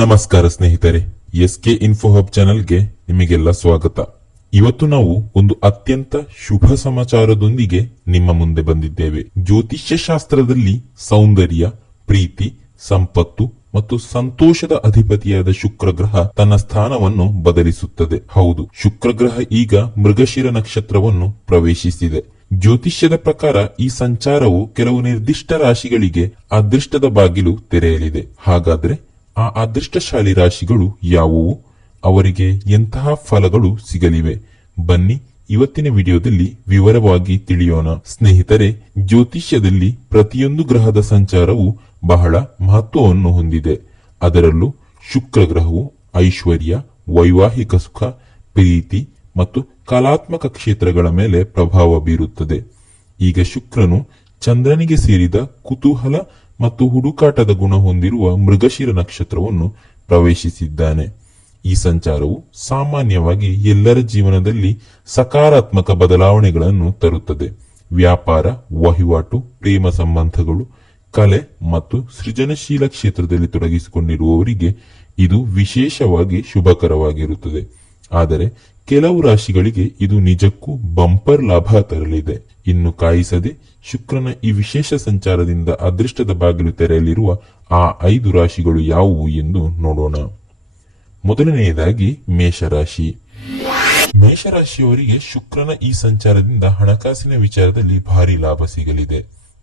ನಮಸ್ಕಾರ ಸ್ನೇಹಿತರೆ, SK info hub ಚಾನೆಲ್ಗೆ ನಿಮಗೆಲ್ಲ ಸ್ವಾಗತ. ಇವತ್ತು ನಾವು ಒಂದು ಅತ್ಯಂತ ಶುಭ ಸಮಾಚಾರದೊಂದಿಗೆ ನಿಮ್ಮ ಮುಂದೆ ಬಂದಿದ್ದೇವೆ. ಜ್ಯೋತಿಷ್ಯ ಶಾಸ್ತ್ರದಲ್ಲಿ ಸೌಂದರ್ಯ, ಪ್ರೀತಿ, ಸಂಪತ್ತು ಮತ್ತು ಸಂತೋಷದ ಅಧಿಪತಿಯಾದ ಶುಕ್ರ ಗ್ರಹ ತನ್ನ ಸ್ಥಾನವನ್ನು ಬದಲಿಸುತ್ತದೆ. ಹೌದು, ಶುಕ್ರ ಗ್ರಹ ಈಗ ಮೃಗಶಿರ ನಕ್ಷತ್ರವನ್ನು ಪ್ರವೇಶಿಸಿದೆ. ಜ್ಯೋತಿಷ್ಯದ ಪ್ರಕಾರ ಈ ಸಂಚಾರವು ಕೆಲವು ನಿರ್ದಿಷ್ಟ ರಾಶಿಗಳಿಗೆ ಅದೃಷ್ಟದ ಬಾಗಿಲು ತೆರೆಯಲಿದೆ. ಹಾಗಾದ್ರೆ ಆ ಅದೃಷ್ಟಶಾಲಿ ರಾಶಿಗಳು ಯಾವುವು? ಅವರಿಗೆ ಎಂತಹ ಫಲಗಳು ಸಿಗಲಿವೆ? ಬನ್ನಿ ಇವತ್ತಿನ ವಿಡಿಯೋದಲ್ಲಿ ವಿವರವಾಗಿ ತಿಳಿಯೋಣ. ಸ್ನೇಹಿತರೆ, ಜ್ಯೋತಿಷ್ಯದಲ್ಲಿ ಪ್ರತಿಯೊಂದು ಗ್ರಹದ ಸಂಚಾರವು ಬಹಳ ಮಹತ್ವವನ್ನು ಹೊಂದಿದೆ. ಅದರಲ್ಲೂ ಶುಕ್ರ ಗ್ರಹವು ಐಶ್ವರ್ಯ, ವೈವಾಹಿಕ ಸುಖ, ಪ್ರೀತಿ ಮತ್ತು ಕಲಾತ್ಮಕ ಕ್ಷೇತ್ರಗಳ ಮೇಲೆ ಪ್ರಭಾವ ಬೀರುತ್ತದೆ. ಈಗ ಶುಕ್ರನು ಚಂದ್ರನಿಗೆ ಸೇರಿದ ಕುತೂಹಲ ಮತ್ತು ಹುಡುಕಾಟದ ಗುಣ ಹೊಂದಿರುವ ಮೃಗಶಿರ ನಕ್ಷತ್ರವನ್ನು ಪ್ರವೇಶಿಸಿದ್ದಾನೆ. ಈ ಸಂಚಾರವು ಸಾಮಾನ್ಯವಾಗಿ ಎಲ್ಲರ ಜೀವನದಲ್ಲಿ ಸಕಾರಾತ್ಮಕ ಬದಲಾವಣೆಗಳನ್ನು ತರುತ್ತದೆ. ವ್ಯಾಪಾರ, ವಹಿವಾಟು, ಪ್ರೇಮ ಸಂಬಂಧಗಳು, ಕಲೆ ಮತ್ತು ಸೃಜನಶೀಲ ಕ್ಷೇತ್ರದಲ್ಲಿ ತೊಡಗಿಸಿಕೊಂಡಿರುವವರಿಗೆ ಇದು ವಿಶೇಷವಾಗಿ ಶುಭಕರವಾಗಿರುತ್ತದೆ. ಆದರೆ ಕೆಲವು ರಾಶಿಗಳಿಗೆ ಇದು ನಿಜಕ್ಕೂ ಬಂಪರ್ ಲಾಭ ತರಲಿದೆ. ಇನ್ನು ಕಾಯಿಸದೆ ಶುಕ್ರನ ಈ ವಿಶೇಷ ಸಂಚಾರದಿಂದ ಅದೃಷ್ಟದ ಬಾಗಿಲು ತೆರೆಯಲಿರುವ ಆ 5 ರಾಶಿಗಳು ಯಾವುವು ಎಂದು ನೋಡೋಣ. ಮೊದಲನೆಯದಾಗಿ ಮೇಷರಾಶಿ. ಮೇಷರಾಶಿಯವರಿಗೆ ಶುಕ್ರನ ಈ ಸಂಚಾರದಿಂದ ಹಣಕಾಸಿನ ವಿಚಾರದಲ್ಲಿ ಭಾರಿ ಲಾಭ ಸಿಗಲಿದೆ.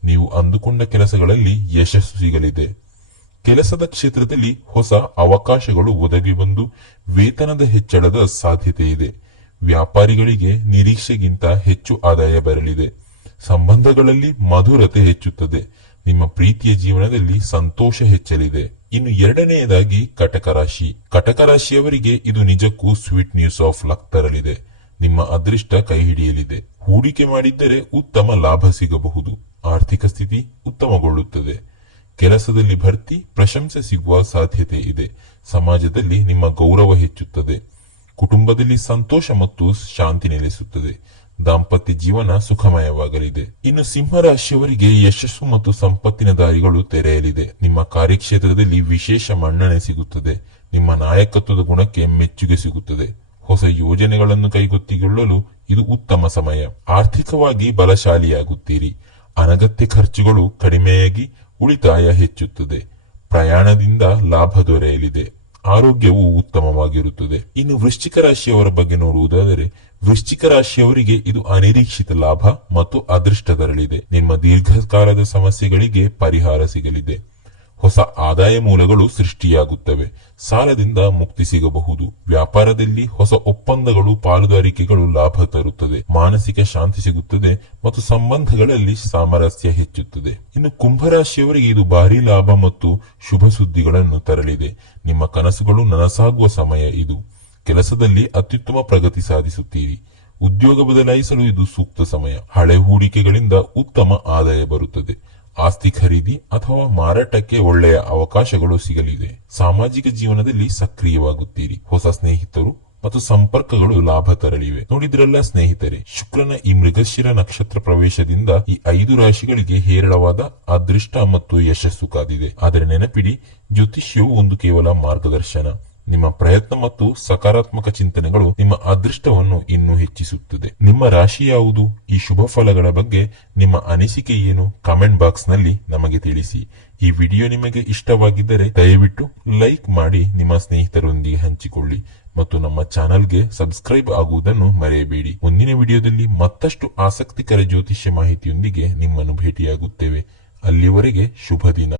ನೀವು ಅಂದುಕೊಂಡ ಕೆಲಸಗಳಲ್ಲಿ ಯಶಸ್ಸು ಸಿಗಲಿದೆ. ಕೆಲಸದ ಕ್ಷೇತ್ರದಲ್ಲಿ ಹೊಸ ಅವಕಾಶಗಳು ಒದಗಿ ಬಂದು ವೇತನದ ಹೆಚ್ಚಳದ ಸಾಧ್ಯತೆ ಇದೆ. ವ್ಯಾಪಾರಿಗಳಿಗೆ ನಿರೀಕ್ಷೆಗಿಂತ ಹೆಚ್ಚು ಆದಾಯ ಬರಲಿದೆ. ಸಂಬಂಧಗಳಲ್ಲಿ ಮಧುರತೆ ಹೆಚ್ಚುತ್ತದೆ. ನಿಮ್ಮ ಪ್ರೀತಿಯ ಜೀವನದಲ್ಲಿ ಸಂತೋಷ ಹೆಚ್ಚಲಿದೆ. ಇನ್ನು ಎರಡನೆಯದಾಗಿ ಕಟಕ ರಾಶಿ. ಕಟಕ ರಾಶಿಯವರಿಗೆ ಇದು ನಿಜಕ್ಕೂ ಸ್ವೀಟ್ ನ್ಯೂಸ್ ಆಫ್ ಲಕ್ ತರಲಿದೆ. ನಿಮ್ಮ ಅದೃಷ್ಟ ಕೈ ಹಿಡಿಯಲಿದೆ. ಹೂಡಿಕೆ ಮಾಡಿದ್ದರೆ ಉತ್ತಮ ಲಾಭ ಸಿಗಬಹುದು. ಆರ್ಥಿಕ ಸ್ಥಿತಿ ಉತ್ತಮಗೊಳ್ಳುತ್ತದೆ. ಕೆಲಸದಲ್ಲಿ ಭರ್ತಿ, ಪ್ರಶಂಸೆ ಸಿಗುವ ಸಾಧ್ಯತೆ ಇದೆ. ಸಮಾಜದಲ್ಲಿ ನಿಮ್ಮ ಗೌರವ ಹೆಚ್ಚುತ್ತದೆ. ಕುಟುಂಬದಲ್ಲಿ ಸಂತೋಷ ಮತ್ತು ಶಾಂತಿ ನೆಲೆಸುತ್ತದೆ. ದಾಂಪತ್ಯ ಜೀವನ ಸುಖಮಯವಾಗಲಿದೆ. ಇನ್ನು ಸಿಂಹರಾಶಿಯವರಿಗೆ ಯಶಸ್ಸು ಮತ್ತು ಸಂಪತ್ತಿನ ದಾರಿಗಳು ತೆರೆಯಲಿದೆ. ನಿಮ್ಮ ಕಾರ್ಯಕ್ಷೇತ್ರದಲ್ಲಿ ವಿಶೇಷ ಮನ್ನಣೆ ಸಿಗುತ್ತದೆ. ನಿಮ್ಮ ನಾಯಕತ್ವದ ಗುಣಕ್ಕೆ ಮೆಚ್ಚುಗೆ ಸಿಗುತ್ತದೆ. ಹೊಸ ಯೋಜನೆಗಳನ್ನು ಕೈಗೆತ್ತಿಕೊಳ್ಳಲು ಇದು ಉತ್ತಮ ಸಮಯ. ಆರ್ಥಿಕವಾಗಿ ಬಲಶಾಲಿಯಾಗುತ್ತೀರಿ. ಅನಗತ್ಯ ಖರ್ಚುಗಳು ಕಡಿಮೆಯಾಗಿ ಉಳಿತಾಯ ಹೆಚ್ಚುತ್ತದೆ. ಪ್ರಯಾಣದಿಂದ ಲಾಭ ದೊರೆಯಲಿದೆ. ಆರೋಗ್ಯವು ಉತ್ತಮವಾಗಿರುತ್ತದೆ. ಇನ್ನು ವೃಶ್ಚಿಕ ರಾಶಿಯವರ ಬಗ್ಗೆ ನೋಡುವುದಾದರೆ, ವೃಶ್ಚಿಕ ರಾಶಿಯವರಿಗೆ ಇದು ಅನಿರೀಕ್ಷಿತ ಲಾಭ ಮತ್ತು ಅದೃಷ್ಟ ತರಲಿದೆ. ನಿಮ್ಮ ದೀರ್ಘಕಾಲದ ಸಮಸ್ಯೆಗಳಿಗೆ ಪರಿಹಾರ ಸಿಗಲಿದೆ. ಹೊಸ ಆದಾಯ ಮೂಲಗಳು ಸೃಷ್ಟಿಯಾಗುತ್ತವೆ. ಸಾಲದಿಂದ ಮುಕ್ತಿ ಸಿಗಬಹುದು. ವ್ಯಾಪಾರದಲ್ಲಿ ಹೊಸ ಒಪ್ಪಂದಗಳು, ಪಾಲುದಾರಿಕೆಗಳು ಲಾಭ ತರುತ್ತದೆ. ಮಾನಸಿಕ ಶಾಂತಿ ಸಿಗುತ್ತದೆ ಮತ್ತು ಸಂಬಂಧಗಳಲ್ಲಿ ಸಾಮರಸ್ಯ ಹೆಚ್ಚುತ್ತದೆ. ಇನ್ನು ಕುಂಭರಾಶಿಯವರಿಗೆ ಇದು ಭಾರಿ ಲಾಭ ಮತ್ತು ಶುಭ ಸುದ್ದಿಗಳನ್ನು ತರಲಿದೆ. ನಿಮ್ಮ ಕನಸುಗಳು ನನಸಾಗುವ ಸಮಯ ಇದು. ಕೆಲಸದಲ್ಲಿ ಅತ್ಯುತ್ತಮ ಪ್ರಗತಿ ಸಾಧಿಸುತ್ತೀರಿ. ಉದ್ಯೋಗ ಬದಲಾಯಿಸಲು ಇದು ಸೂಕ್ತ ಸಮಯ. ಹಳೆ ಹೂಡಿಕೆಗಳಿಂದ ಉತ್ತಮ ಆದಾಯ ಬರುತ್ತದೆ. ಆಸ್ತಿ ಖರೀದಿ ಅಥವಾ ಮಾರಾಟಕ್ಕೆ ಒಳ್ಳೆಯ ಅವಕಾಶಗಳು ಸಿಗಲಿದೆ. ಸಾಮಾಜಿಕ ಜೀವನದಲ್ಲಿ ಸಕ್ರಿಯವಾಗುತ್ತೀರಿ. ಹೊಸ ಸ್ನೇಹಿತರು ಮತ್ತು ಸಂಪರ್ಕಗಳು ಲಾಭ ತರಲಿವೆ. ನೋಡಿದ್ರಲ್ಲ ಸ್ನೇಹಿತರೆ, ಶುಕ್ರನ ಈ ಮೃಗಶಿರ ನಕ್ಷತ್ರ ಪ್ರವೇಶದಿಂದ ಈ 5 ರಾಶಿಗಳಿಗೆ ಹೇರಳವಾದ ಅದೃಷ್ಟ ಮತ್ತು ಯಶಸ್ಸು ಕಾದಿದೆ. ಆದರೆ ನೆನಪಿಡಿ, ಜ್ಯೋತಿಷ್ಯವು ಒಂದು ಕೇವಲ ಮಾರ್ಗದರ್ಶನ. ನಿಮ್ಮ ಪ್ರಯತ್ನ ಮತ್ತು ಸಕಾರಾತ್ಮಕ ಚಿಂತನೆಗಳು ನಿಮ್ಮ ಅದೃಷ್ಟವನ್ನು ಇನ್ನೂ ಹೆಚ್ಚಿಸುತ್ತದೆ. ನಿಮ್ಮ ರಾಶಿ ಯಾವುದು? ಈ ಶುಭ ಫಲಗಳ ಬಗ್ಗೆ ನಿಮ್ಮ ಅನಿಸಿಕೆ ಏನು? ಕಾಮೆಂಟ್ ಬಾಕ್ಸ್ ನಲ್ಲಿ ನಮಗೆ ತಿಳಿಸಿ. ಈ ವಿಡಿಯೋ ನಿಮಗೆ ಇಷ್ಟವಾಗಿದ್ದರೆ ದಯವಿಟ್ಟು ಲೈಕ್ ಮಾಡಿ, ನಿಮ್ಮ ಸ್ನೇಹಿತರೊಂದಿಗೆ ಹಂಚಿಕೊಳ್ಳಿ ಮತ್ತು ನಮ್ಮ ಚಾನೆಲ್ಗೆ ಸಬ್ಸ್ಕ್ರೈಬ್ ಆಗುವುದನ್ನು ಮರೆಯಬೇಡಿ. ಮುಂದಿನ ವಿಡಿಯೋದಲ್ಲಿ ಮತ್ತಷ್ಟು ಆಸಕ್ತಿಕರ ಜ್ಯೋತಿಷ್ಯ ಮಾಹಿತಿಯೊಂದಿಗೆ ನಿಮ್ಮನ್ನು ಭೇಟಿಯಾಗುತ್ತೇವೆ. ಅಲ್ಲಿವರೆಗೆ ಶುಭ ದಿನ.